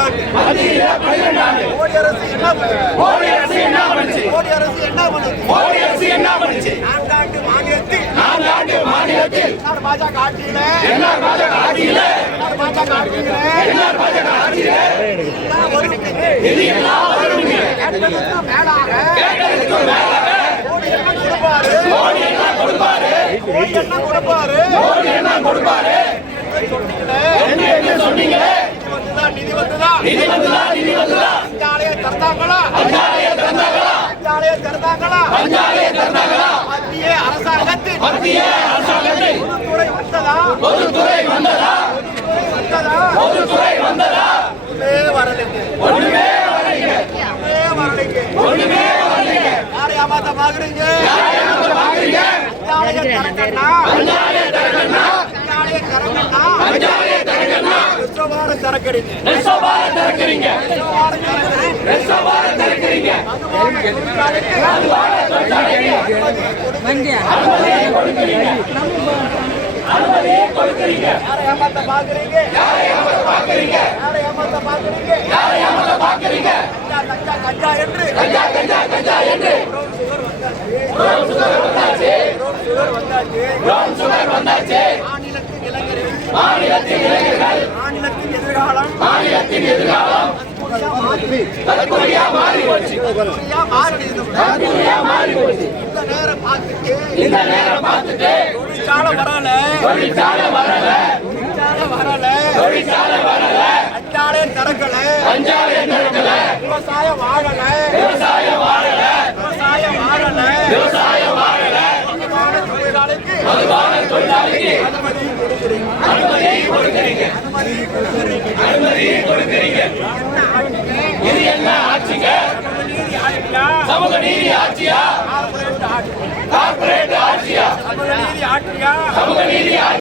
மோடி அரசு என்ன பண்ணுது மோடி அரசு என்ன பண்ணுச்சு மோடி அரசு என்ன பண்ணுது மோடி அரசு என்ன பண்ணுச்சு நான்காண்டு மானியத்தில் நான்கு மாநிலத்தில் பாஜக ஆட்சியில என்ஆர் பாஜக ஆட்சியில பாஜக ஆட்சியில என்ஆர் பாஜக ஆட்சியில எல்லாம் வரும் மேலாக மோடி என்ன கொடுப்பாரு மோடி என்ன கொடுப்பாரு மோடி என்ன கொடுப்பாரு மோடி என்ன கொடுப்பாரு சொன்னீங்களே என்ன சொன்னீங்களே? நிதி வந்துதா நிதி வந்துதா நிதி வந்துதா நிதி வந்துதா பஞ்சாலையை திறந்தாங்களா பஞ்சாலைய திறந்தாங்களா பஞ்சாலையை திறந்தாங்களா மத்திய அரசாங்கத்தின் மத்திய அரசாங்கத்தில் பொதுத்துறை வந்ததா பொதுத்துறை வந்ததா பொதுத்துறை வந்ததா ஒண்ணுமே வரலைங்க ஒண்ணுமே வரலைங்க ஒண்ணுமே வரலைங்க ஒண்ணுமே வரலைங்க யாரை ஏமாத்த பாக்குறீங்க ரிசர்வார திறக்கிறீங்க. திறக்கிறீங்க ரிசர்வார திறக்கிறீங்க ரெசோபார திறக்கிறீங்க. மதுபான தொழிற்சாலைக்கு அதுவான தொழிற்சாலைக்கு அனுமதியை கொடுக்கிறீங்க. அனுமதியை கொடுக்கிறீங்க யாரை ஏமாத்த பாக்குறீங்க யாரை ஏமாத்த பாக்குறீங்க யாரை ஏமாத்த பாக்குறீங்க யாரை ஏமாத்த பாக்குறீங்க கஞ்சா கஞ்சா என்று. கஞ்சா கஞ்சா கஞ்சா என்று. brown sugar வந்தாச்சு. brown sugar வந்தாச்சு. பிரவுன் சுகர் வந்தாச்சு. மாநிலத்தின் இளைஞர்கள். மாநிலத்தின் இளைஞர்கள். எதிர்காலம்? மாநிலத்தின் எதிர்காலம். இந்த நேரம் பார்த்துட்டு. இந்த நேரம் பார்த்துட்டு. தொழிற்சாலை வரல. தொழிற்சாலை வரல. தொழிற்சாலை வரல. தொழிற்சாலை வரல. அஞ்சாலே திறக்கல. பஞ்சாலை திறக்கல. விவசாயம் வாழல. விவசாயம் வாழல. விவசாயம் வாழல. விவசாயம் வாழல மதுபான தொழிலாளிக்கு மதுபான தொழிலாளிக்கு அனுமதி கொடுக்குறீங்க அனுமதியை கொடுக்கிறீங்க அனுமதி கொடுக்குறீங்க அனுமதியை கொடுக்கிறீங்க என்ன ஆட்சிங்க இது என்ன ஆட்சிங்க நீதி ஆட்சியா சமூக நீதி ஆட்சியா கார்பரேட் ஆட்சியா சமூக நீதி ஆட்சியா சமூக நீதி